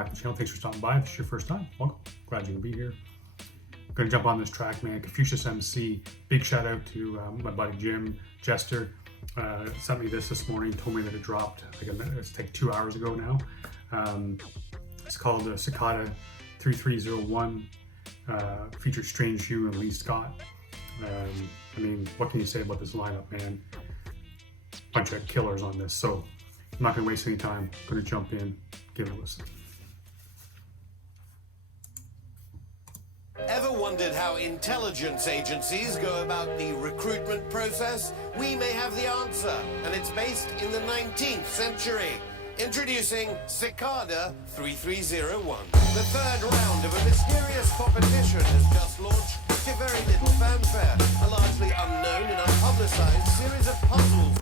back to the channel. Thanks for stopping by. If it's your first time, welcome. Glad you can be here. I'm gonna jump on this track, man. Confucius MC. Big shout out to my buddy Jim Jester. Sent me this morning. Told me that it dropped. It's like 2 hours ago now. It's called Cicada 3301. Featured Strange Hugh and Lee Scott. I mean, what can you say about this lineup, man? Bunch of killers on this. So I'm not gonna waste any time. I'm gonna jump in, give it a listen. Ever wondered how intelligence agencies go about the recruitment process? We may have the answer, and it's based in the 19th century. Introducing Cicada 3301. The third round of a mysterious competition has just launched to very little fanfare. A largely unknown and unpublicized series of puzzles.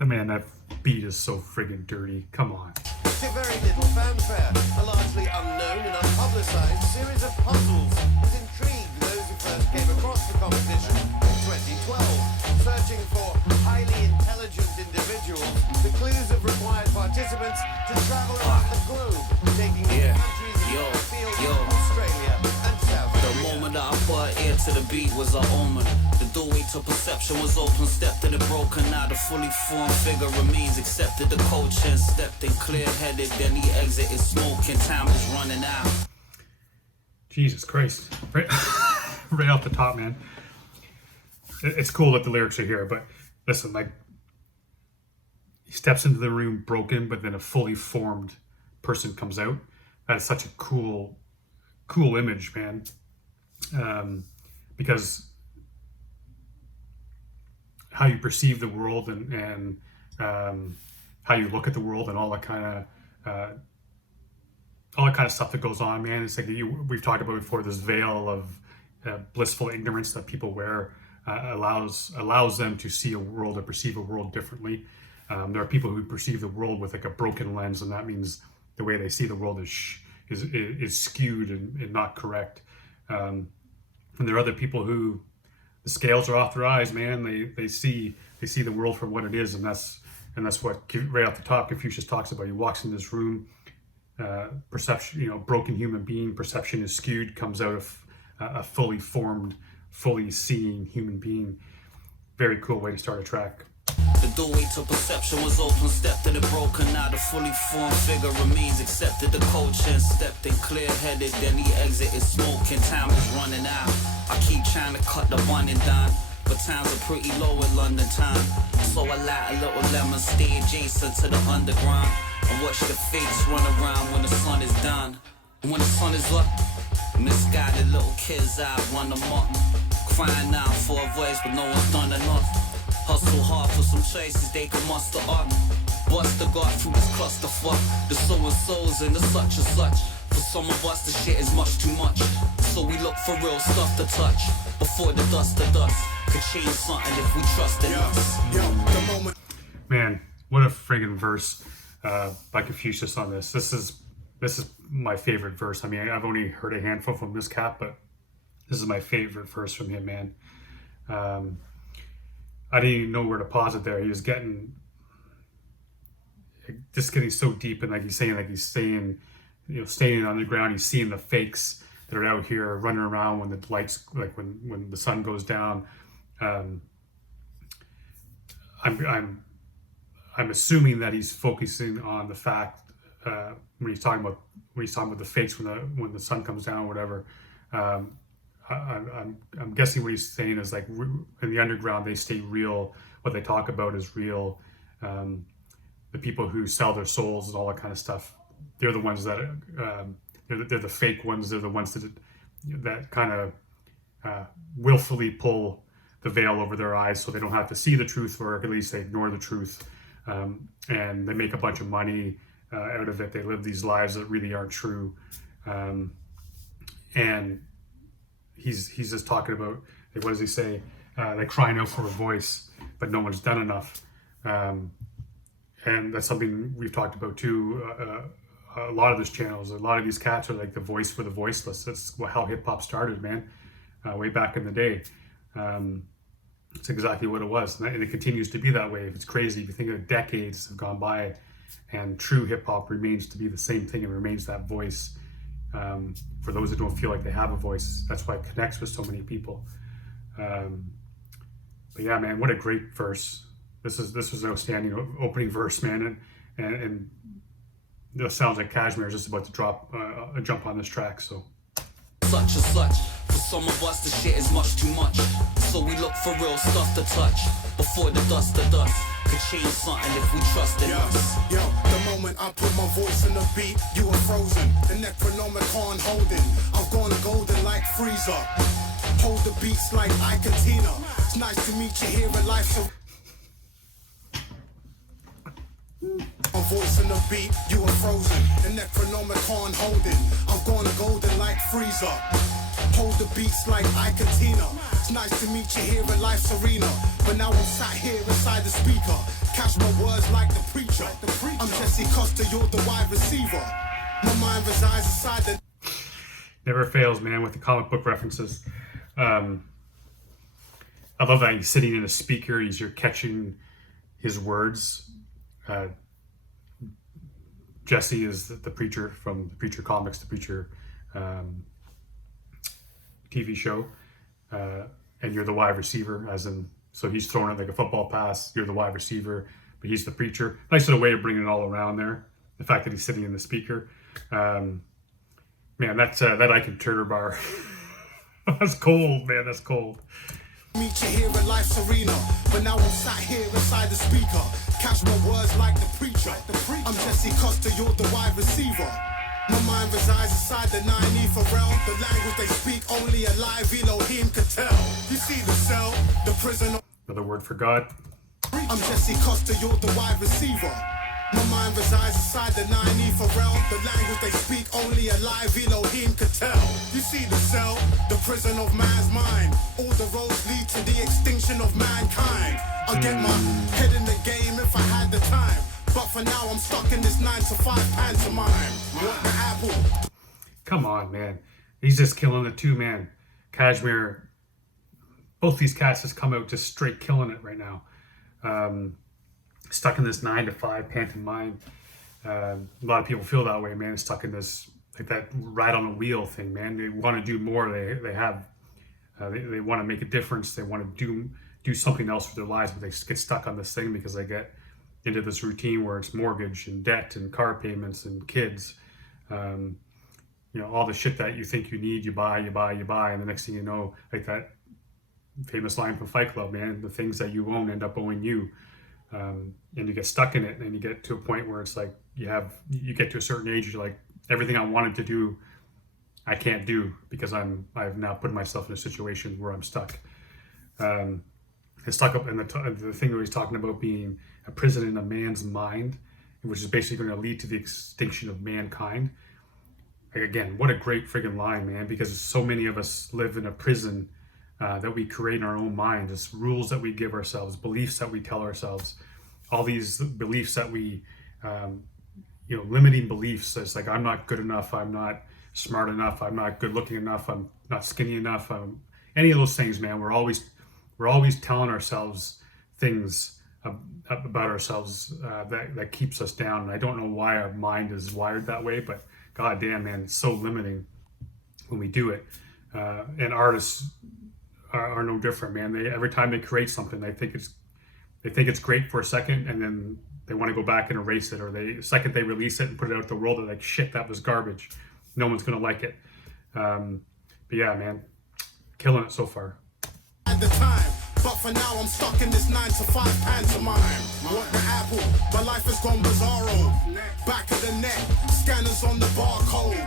Man, that beat is so friggin' dirty. Come on. To very little fanfare. A largely unknown and unpublicized series of puzzles has intrigued those who first came across the competition in 2012. Searching for highly intelligent individuals, the clues have required participants to travel around the globe, taking countries in the field, Australia and South Korea. The moment that I put ear to the beat was an omen. The doorway to perception was open, stepped in it broken. Now the fully formed figure remains, accepted the coaching, stepped in clear-headed, then the exit is smoking, time is running out. Jesus Christ. Right, right off the top, man. It's cool that the lyrics are here, but listen, like, he steps into the room broken, but then a fully formed person comes out. That is such a cool image, man. Because how you perceive the world and how you look at the world and all that kind of stuff that goes on, man. It's like we've talked about before, this veil of blissful ignorance that people wear allows them to see a world or perceive a world differently. There are people who perceive the world with like a broken lens, and that means the way they see the world is skewed and not correct. And there are other people who the scales are off their eyes, man. They see the world for what it is, and that's what right off the top Confucius talks about. He walks in this room, perception, broken human being, perception is skewed, comes out of a fully formed, fully seeing human being. Very cool way to start a track. The doorway to perception was open, stepped in it broken. Now the fully formed figure remains, accepted the coaching, stepped in clear-headed, then the exit is smoking, time is running out. I keep trying to cut the money down, but times are pretty low in London time. So I light a little lemon, stay adjacent to the underground, and watch the fates run around when the sun is down. And when the sun is up, misguided little kids out run amok, crying out for a voice, but no one's done enough. Hustle hard for some choices they can muster up. Bust the guard through this clusterfuck. The so-and-sos and the such and such. For some of us the shit is much too much, so we look for real stuff to touch before the dust could change something if we trust in us. The moment. Man, what a friggin' verse by Confucius on this. This is my favorite verse. I mean, I've only heard a handful from this cat, but this is my favorite verse from him, man. I didn't even know where to pause it there. He was getting so deep, and like he's saying, staying on the ground. He's seeing the fakes that are out here running around when the lights, like when the sun goes down. I'm assuming that he's focusing on the fact when he's talking about the fakes when the sun comes down or whatever. I'm guessing what he's saying is like in the underground they stay real. What they talk about is real. The people who sell their souls and all that kind of stuff, they're the ones that they're the fake ones. They're the ones that kind of willfully pull the veil over their eyes so they don't have to see the truth, or at least they ignore the truth, and they make a bunch of money out of it. They live these lives that really aren't true, and he's just talking about, what does he say? They're crying out for a voice, but no one's done enough. And that's something we've talked about too. A lot of these channels, a lot of these cats are like the voice for the voiceless. That's how hip hop started, man. Way back in the day. It's exactly what it was, and it continues to be that way. It's crazy if you think of decades have gone by, And true hip hop remains to be the same thing and remains that voice. For those that don't feel like they have a voice, that's why it connects with so many people. But yeah, man, what a great verse. This was an outstanding opening verse, man. And it sounds like Kashmir is just about to drop a jump on this track. So such and such. For some of us, the shit is much too much. So we look for real stuff to touch before the dust could change something if we trusted us. Yo, the moment I put my voice in the beat, you are frozen. The Necronomicon holding. I'm gone golden like Freezer. Hold the beats like Icatina. It's nice to meet you here in life. So my voice in the beat, you are frozen. The Necronomicon holding. I'm gone golden like Freezer. Hold the beats like Icatina. It's nice to meet you here in life's arena. But now I'm sat here inside the speaker. Catch my words like the preacher. I'm Jesse Costa, you're the wide receiver. My mind resides inside the... Never fails, man, with the comic book references. I love that he's sitting in a speaker. You're catching his words. Jesse is the preacher from the Preacher comics, the Preacher TV show, and you're the wide receiver, as in, so he's throwing it like a football pass. You're the wide receiver, but he's the preacher. Nice little way of bringing it all around there. The fact that he's sitting in the speaker, man, that's that Ike Turner bar. That's cold, man. That's cold. Meet you here in life's arena, but now I'm sat here inside the speaker. Catch my words like the preacher. I'm Jesse Costa, you're the wide receiver. My mind resides inside the 9 realm. The language they speak only alive Elohim could tell. You see the cell, the prison. Another word for God. I'm Jesse Costa, you're the wide receiver. My mind resides inside the 9 realm. The language they speak only alive Elohim could tell. You see the cell, the prison of man's mind. All the roads lead to the extinction of mankind. I'll get my head in the game if I had the time. But for now, I'm stuck in this 9 to 5 pantomime. Want the apple? Come on, man. He's just killing it too, man. Kashmir, both these cats just come out just straight killing it right now. Stuck in this 9 to 5 pantomime. A lot of people feel that way, man. Stuck in this, like that ride on a wheel thing, man. They want to do more. They want to make a difference. They want to do something else with their lives, but they just get stuck on this thing because they get into this routine where it's mortgage and debt and car payments and kids. All the shit that you think you need, you buy, and the next thing you know, like that famous line from Fight Club, man, the things that you own end up owing you. And you get stuck in it, and you get to a point where it's like you get to a certain age, you're like, everything I wanted to do, I can't do because I've now put myself in a situation where I'm stuck. It's stuck up in the thing that he's talking about being a prison in a man's mind, which is basically going to lead to the extinction of mankind. Like, again, what a great friggin' line, man, because so many of us live in a prison that we create in our own mind. It's rules that we give ourselves, beliefs that we tell ourselves, all these beliefs that we, limiting beliefs. It's like, I'm not good enough, I'm not smart enough, I'm not good looking enough, I'm not skinny enough, any of those things, man. We're always telling ourselves things about ourselves that keeps us down. And I don't know why our mind is wired that way, but god damn, man, it's so limiting when we do it. And artists are no different, man. Every time they create something, they think it's great for a second, and then they want to go back and erase it, or the second they release it and put it out the world, they're like, shit, that was garbage, no one's gonna like it. But yeah, man, killing it so far. At the time, but for now I'm stuck in this 9 to 5 pantomime. Want the apple? My life has gone bizarro. Back of the neck, scanners on the barcode.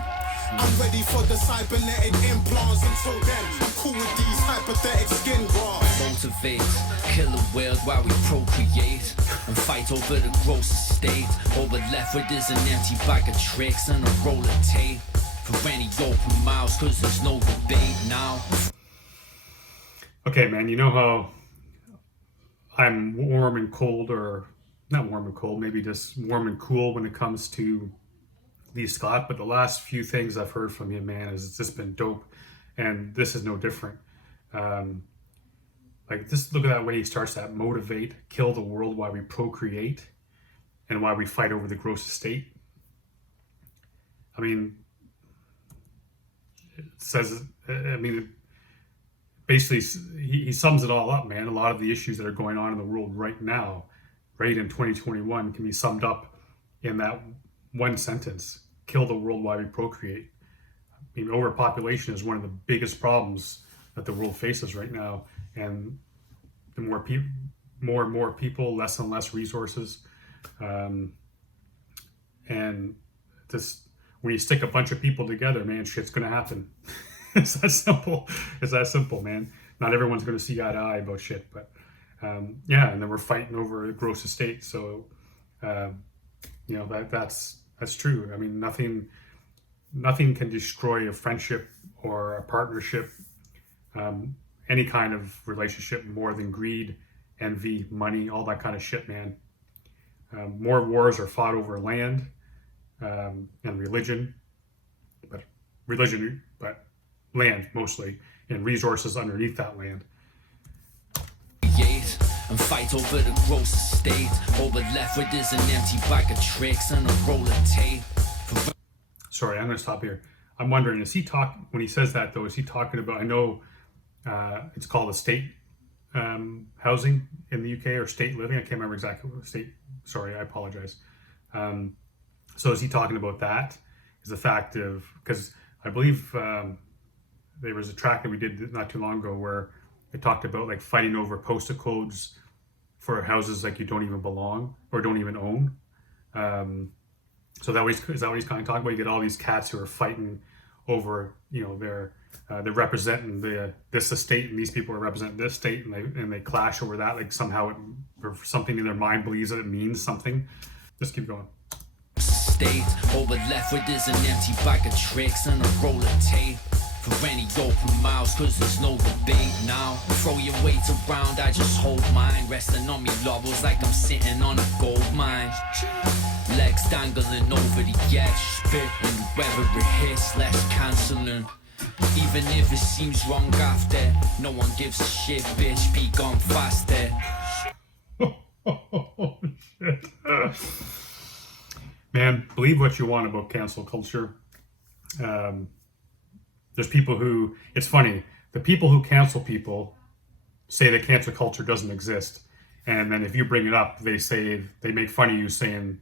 I'm ready for the cybernetic implants. Until then, I'm cool with these hypothetic skin grafts. Motivate, kill a world while we procreate, and fight over the gross estate. All we're left with is an empty bag of tricks and a roll of tape for any open mouths, cause there's no debate now. Okay, man, you know how I'm warm and cold, or not warm and cold, maybe just warm and cool when it comes to Lee Scott, but the last few things I've heard from him, man, has just been dope, and this is no different. Like, just look at that way he starts that: motivate, kill the world while we procreate. and why we fight over the gross estate. I mean, it says, I mean, basically, he sums it all up, man. A lot of the issues that are going on in the world right now, right in 2021, can be summed up in that one sentence: kill the world while we procreate. I mean, overpopulation is one of the biggest problems that the world faces right now, and the more and more people, less and less resources, and this, when you stick a bunch of people together, man, shit's gonna happen. It's that simple. It's that simple, man. Not everyone's gonna see eye to eye about shit, but yeah, and then we're fighting over gross estate. So you know, that's true. I mean, nothing can destroy a friendship or a partnership, any kind of relationship, more than greed, envy, money, all that kind of shit, man. More wars are fought over land and religion, but land mostly, and resources underneath that land. And fight over the gross estate. All we're left with is an empty bag of tricks and a roll of tape. Sorry, I'm going to stop here. I'm wondering, when he says that though, is he talking about, I know it's called estate housing in the UK, or state living. I can't remember exactly what state. Sorry, I apologize. So is he talking about that? Is the fact of, because I believe there was a track that we did not too long ago where it talked about like fighting over postal codes for houses like you don't even belong or don't even own. So is that what he's kind of talking about? You get all these cats who are fighting over, you know, they're representing this estate, and these people are representing this state, and they clash over that, like somehow or something in their mind believes that it means something. Just keep going. State, all we're left with is an empty bag of tricks and a roll of tape. For any open mouths, cause there's no debate now. Throw your weight around, I just hold mine. Resting on me laurels like I'm sitting on a gold mine. Legs dangling over the edge, spitting. Whether it hits, less cancelling. Even if it seems wrong after, no one gives a shit, bitch, be gone faster. Oh, shit. Man, believe what you want about cancel culture. There's people who, it's funny, the people who cancel people say that cancel culture doesn't exist. And then if you bring it up, they make fun of you, saying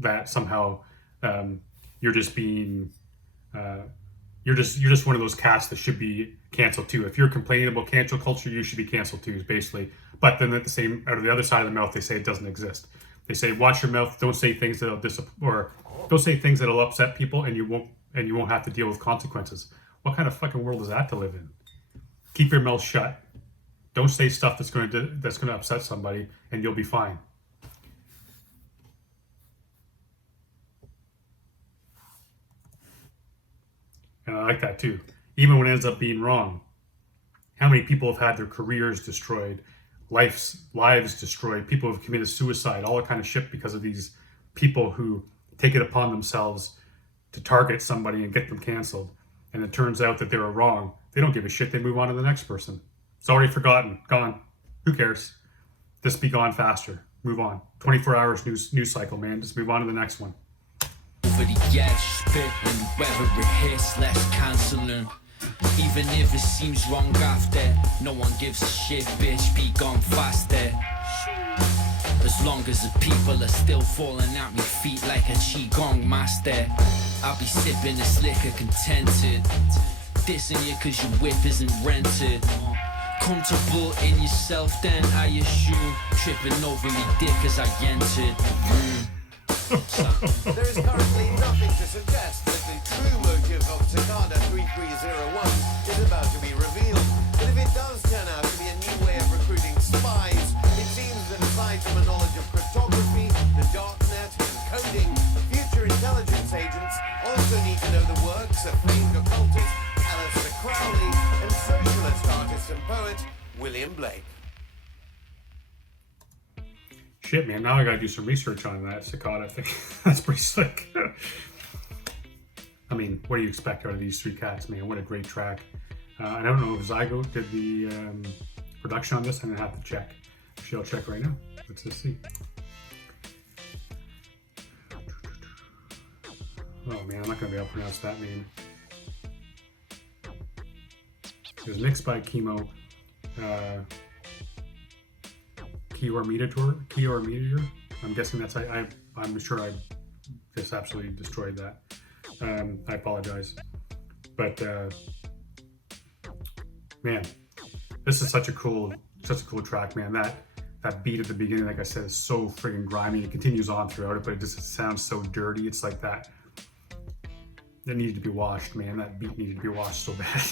that somehow you're just being, you're just one of those cats that should be canceled too. If you're complaining about cancel culture, you should be canceled too, basically. But then out of the other side of the mouth, they say it doesn't exist. They say, watch your mouth, don't say things that'll don't say things that'll upset people, and you won't have to deal with consequences. What kind of fucking world is that to live in? Keep your mouth shut. Don't say stuff that's going to upset somebody, and you'll be fine. And I like that too. Even when it ends up being wrong. How many people have had their careers destroyed, lives destroyed, people have committed suicide, all that kind of shit because of these people who take it upon themselves to target somebody and get them canceled. And it turns out that they were wrong. They don't give a shit. They move on to the next person. It's already forgotten. Gone. Who cares? Just be gone faster. Move on. 24 hours news cycle, man. Just move on to the next one. Over the edge, spitting. Whether it hits, less cancelling. Even if it seems wrong after, no one gives a shit, bitch, be gone faster. As long as the people are still falling at me feet like a Qigong master, I'll be sipping this liquor contented. Dissing you cause your whip isn't rented. Comfortable in yourself then, I assume. Tripping over me dick as I entered the room. There is currently nothing to suggest that the true motive of Cicada 3301 is about to be revealed. But if it does turn out to be a new way of recruiting spies, it seems that aside from a knowledge of cryptography, the darknet, and coding, future intelligence agents also need to know the works of famed occultist Aleister Crowley and socialist artist and poet William Blake. Shit, man, now I gotta do some research on that Cicada. I think that's pretty slick. I mean, what do you expect out of these three cats, man? What a great track. I don't know if Zygo did the production on this. I'm gonna have to check. Actually, I'll check right now. Let's just see. Oh man, I'm not gonna be able to pronounce that name. It was mixed by Chemo. Keor Meteor. I'm guessing that's I'm sure I just absolutely destroyed that. I apologize, but man, this is such a cool track, man. That beat at the beginning, like I said, is so friggin' grimy. It continues on throughout it, but it just sounds so dirty. It's like that. It needed to be washed, man. That beat needed to be washed so bad,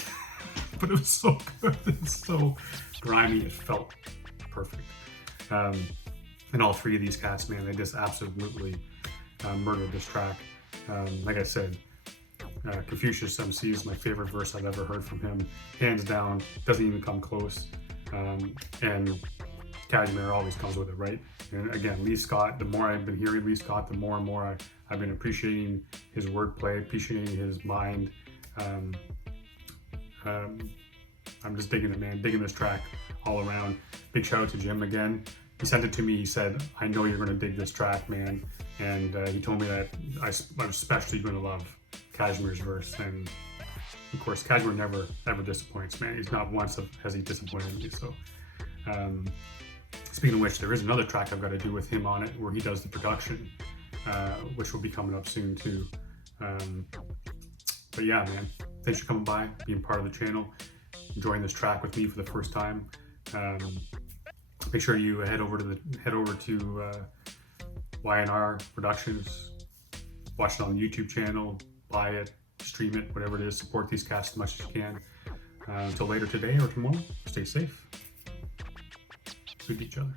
but it was so good. It's so grimy. It felt perfect. And all three of these cats, man, they just absolutely murdered this track. Like I said, Confucius MC is my favorite verse I've ever heard from him. Hands down, doesn't even come close. And Cashmere always comes with it, right? And again, Lee Scott, the more I've been hearing Lee Scott, the more and more I've been appreciating his wordplay, appreciating his mind. I'm just digging it, man, digging this track all around. Big shout out to Jim again. He sent it to me. He said, I know you're going to dig this track, man. And he told me that I'm especially going to love Cashmere's verse. And of course, Cashmere never, ever disappoints, man. He's not once has he disappointed me. So, speaking of which, there is another track I've got to do with him on it where he does the production, which will be coming up soon too. But yeah, man, thanks for coming by, being part of the channel, enjoying this track with me for the first time. Make sure you head over to YNR Productions, watch it on the YouTube channel, buy it, stream it, whatever it is. Support these cats as much as you can. Until later today or tomorrow, stay safe. Suit each other.